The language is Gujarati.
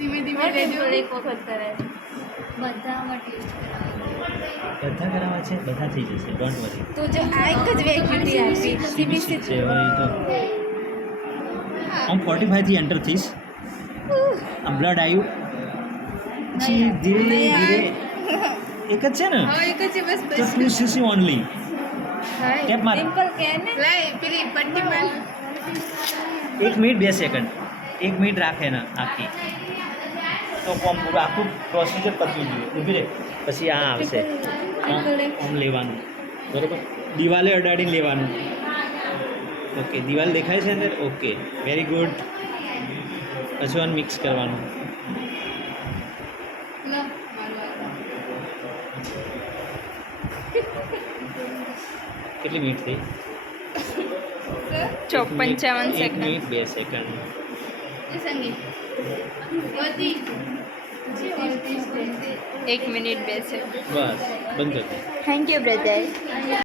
ધીમે ધીમે લેજો એક વખત કરે બધામાં ટેસ્ટ કરાવે બધા કરાવવા છે, બધા થઈ જશે, ડોન્ટ વરી. તો જો આ એક જ વેક્યુટી આપી સીબીસી છે હવે એ તો હું 45 થી એન્ટર થઈશ. આ બ્લડ આવ્યું પછી ધીરે ધીરે એક જ છે ને હા એક જ છે બસ તો 2 સીસી ઓનલી. ટેપ માર. ડિમ્પલ કે ને લાય પેલી પટ્ટી માર 1 મિનિટ 2 સેકન્ડ 1 મિનિટ રાખે ને આખી તો કોમ પૂરું આખું પ્રોસિજર પતવું જોઈએ. ઊભી રહે પછી આ આવશે ઓમ લેવાનું બરાબર, દિવાલે અડાડીને લેવાનું. ઓકે દિવાલ દેખાય છે અંદર, ઓકે વેરી ગુડ. પછી આને મિક્સ કરવાનું. લો મારવા કેટલી મિનિટ થઈ? 55 1 સેકન્ડ મિનિટ 2 સેકન્ડ. એ સંગીત ગતિ 1 મિનિટ 2 સેકન્ડ બસ બંધ કરી દે. Thank you brother